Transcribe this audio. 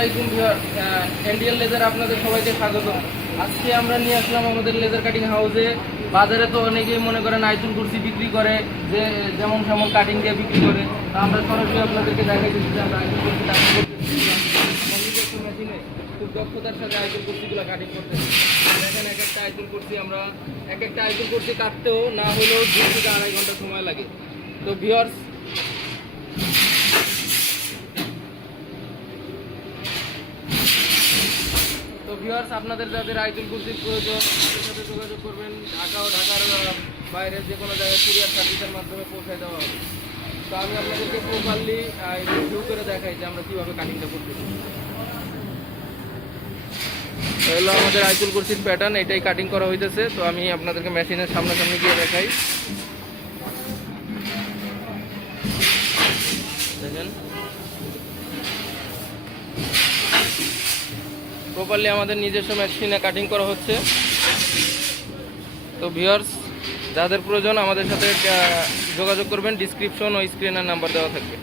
আলাইকুম viewers, NDL laser আপনাদের সবাইকে স্বাগত। আজকে আমরা নিয়ে আসলাম আমাদের লেজার কাটিং হাউসে। বাজারে তো অনেকেই মনে করেন আইতুল কুরসি বিক্রি করে, যে যেমন সেমন কাটিং দিয়ে বিক্রি করে। তা আমরা সরাসরি আপনাদেরকে দেখাই দিচ্ছি যে আমরা আইতুল কুরসি কাটিং করতেছি। নিজস্ব মেশিনে খুব দক্ষতার সাথে আইতুল কুরসিগুলো কাটিং করতেছি। দেখেন এক একটা আইতুল কুরসি কাটতেও না হলেও 2 থেকে 2.5 ঘন্টা সময় লাগে। তো ভিউয়ার্স, আপনাদের যাদের আইতুল কুরসির প্রয়োজন তাদের সাথে যোগাযোগ করবেন। ঢাকা ও ঢাকার বাইরে যে কোনো জায়গায় কুরিয়ার সার্ভিসের মাধ্যমে পৌঁছে দেওয়া হবে। তো আমি আপনাদেরকে প্রপারলি রিভিউ করে দেখাই যে আমরা কীভাবে কাটিংটা করতেছি। তো হলো আমাদের আইতুল কুরসির প্যাটার্ন, এটাই কাটিং করা হইতেছে। তো আমি আপনাদেরকে মেশিনের সামনাসামনি গিয়ে দেখাই। দেখেন প্রপারলি আমাদের নিজস্ব মেশিনে কাটিং করা হচ্ছে। তো ভিউয়ার্স, যাদের প্রয়োজন আমাদের সাথে যোগাযোগ করবেন, ডিসক্রিপশন ও স্ক্রিনের নাম্বার দেওয়া থাকবে।